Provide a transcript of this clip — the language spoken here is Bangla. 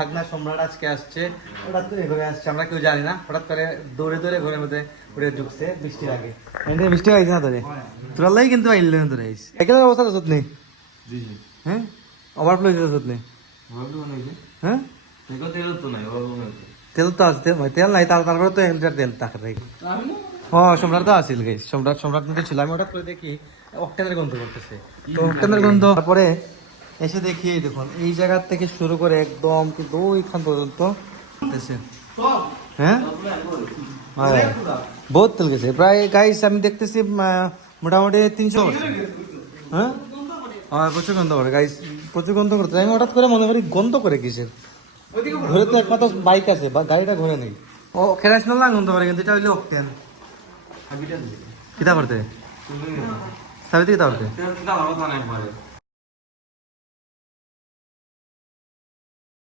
ভাগনা সম্রাট আজকে আসছে, হঠাৎ করে ঘরে আসছে, আমরা কেউ জানি না, হঠাৎ করে দৌড়ে দৌড়ে ঘরের মধ্যে উড়ে ঢুকছে বৃষ্টির আগে। বৃষ্টি হয়েছে না তোরে, তোর লাই কিন্তু আইলে তোরে সাইকেলের অবস্থা তো নেই। হ্যাঁ ওভারফ্লো হয়েছে নেই। হ্যাঁ তেল তো আছে, তেল নাই, তারপরে তো 1 লিটার তেল টাকা রাখি। হ্যাঁ সম্রাট তো আসিল গাইস, সম্রাট কিন্তু ছিল। আমি হঠাৎ করে দেখি অক্টেনের গন্ধ করতেছে, তো অক্টেনের গন্ধ। তারপরে এসে দেখি দেখুন এই জায়গা থেকে শুরু করে একদম কিন্তু ওইখান পর্যন্ত হ্যাঁ বহুত তেল গেছে প্রায় গাইস। আমি দেখতেছি মোটামুটি 300। হ্যাঁ হ্যাঁ প্রচুর গন্ধ করে গাইস, প্রচুর গন্ধ করতে। আমি হঠাৎ করে মনে করি গন্ধ করে কিসের, ঘুরে তো একমাত্র বাইক আছে বা গাড়িটা ঘুরে নেই। ও খেরাসনাল না গন্ধ করে, কিন্তু এটা হইলে অক্টেন। কিতা করতে সাবিতে কিতা করতে